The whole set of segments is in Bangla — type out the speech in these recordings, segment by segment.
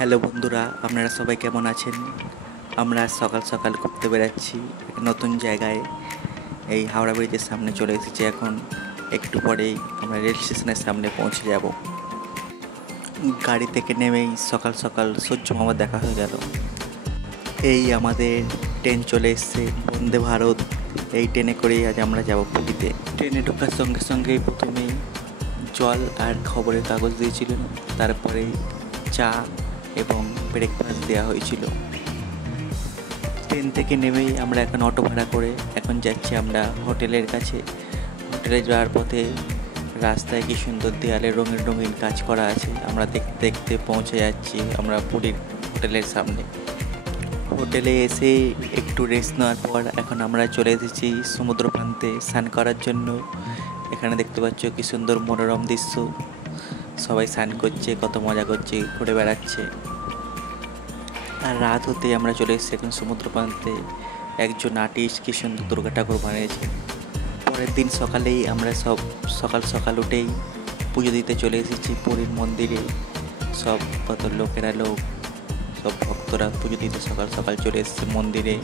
হ্যালো বন্ধুরা, আপনারা সবাই কেমন আছেন? আমরা সকাল সকাল ঘুরতে বেড়াচ্ছি একটা নতুন জায়গায়। এই হাওড়া ব্রিজের সামনে চলে এসেছি। এখন একটু পরেই আমরা রেল স্টেশনের সামনে পৌঁছে যাব। গাড়ি থেকে নেমেই সকাল সকাল সূর্য মামা দেখা হয়ে গেল। এই আমাদের ট্রেন চলে এসছে, বন্দে ভারত। এই ট্রেনে করেই আজ আমরা যাব পুরীতে। ট্রেনে ঢোকার সঙ্গে সঙ্গেই প্রথমেই জল আর খবরের কাগজ দিয়েছিলেন, তারপরে চা এবং ব্রেকফাস্ট দেওয়া হয়েছিল। ট্রেন থেকে নেমেই আমরা এখন অটো ভাড়া করে এখন যাচ্ছি আমরা হোটেলের কাছে। হোটেলে যাওয়ার পথে রাস্তায় কি সুন্দর দেয়ালে রঙিন রঙিন কাজ করা আছে, আমরা দেখতে দেখতে পৌঁছে যাচ্ছি আমরা পুরীর হোটেলের সামনে। হোটেলে এসে একটু রেস্ট নেওয়ার পর এখন আমরা চলে এসেছি সমুদ্র প্রান্তে স্নান করার জন্য। এখানে দেখতে পাচ্ছ কি সুন্দর মনোরম দৃশ্য, সবাই স্নান করছে, কত মজা করছে, ঘুরে বেড়াচ্ছে। আর রাত হতেই আমরা চলে এসেছি এখন সমুদ্র প্রান্তে। একজন আর্টিস্ট কি সুন্দর দুর্গা ঠাকুর বানিয়েছে। পরের দিন সকালেই আমরা সব সকাল সকাল উঠেই পুজো দিতে চলে এসেছি পুরীর মন্দিরে। সব কত সব ভক্তরা পুজো দিতে সকাল সকাল চলে এসেছে মন্দিরে।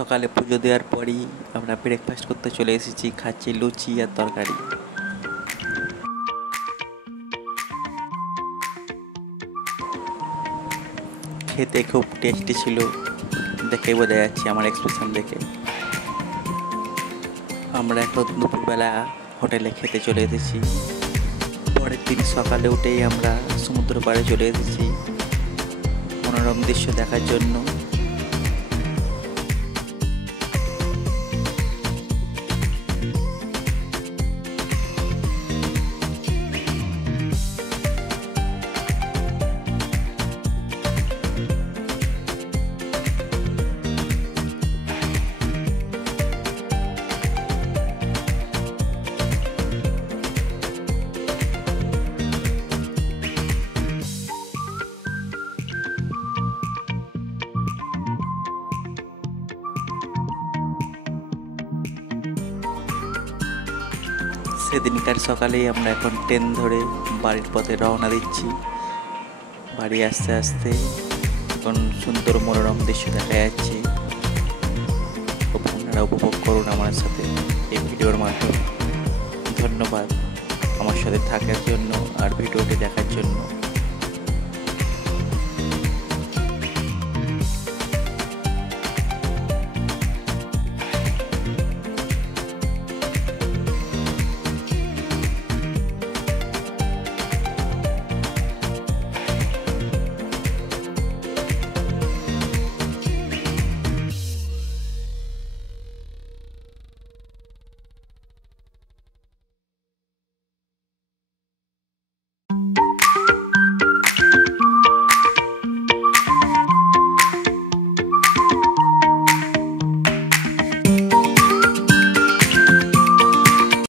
সকালে পুজো দেওয়ার পরই আমরা ব্রেকফাস্ট করতে চলে এসেছি, খাচ্ছি লুচি আর তরকারি। খেতে খুব টেস্টি ছিল, দেখে বোঝা যাচ্ছে আমার এক্সপ্রেশন দেখে। আমরা এখন দুপুরবেলা হোটেলে খেতে চলে এসেছি। পরের দিন সকালে উঠেই আমরা সমুদ্র পাড়ে চলে এসেছি মনোরম দৃশ্য দেখার জন্য। সেদিনকার সকালেই আমরা এখন ট্রেন ধরে বাড়ির পথে রওনা দিচ্ছি। বাড়ি আসতে আসতে এখন সুন্দর মনোরম দৃশ্য দেখা যাচ্ছে। আপনারা উপভোগ করুন আমার সাথে এই ভিডিওর মাধ্যমে। ধন্যবাদ আমার সাথে থাকার জন্য আর ভিডিওটি দেখার জন্য।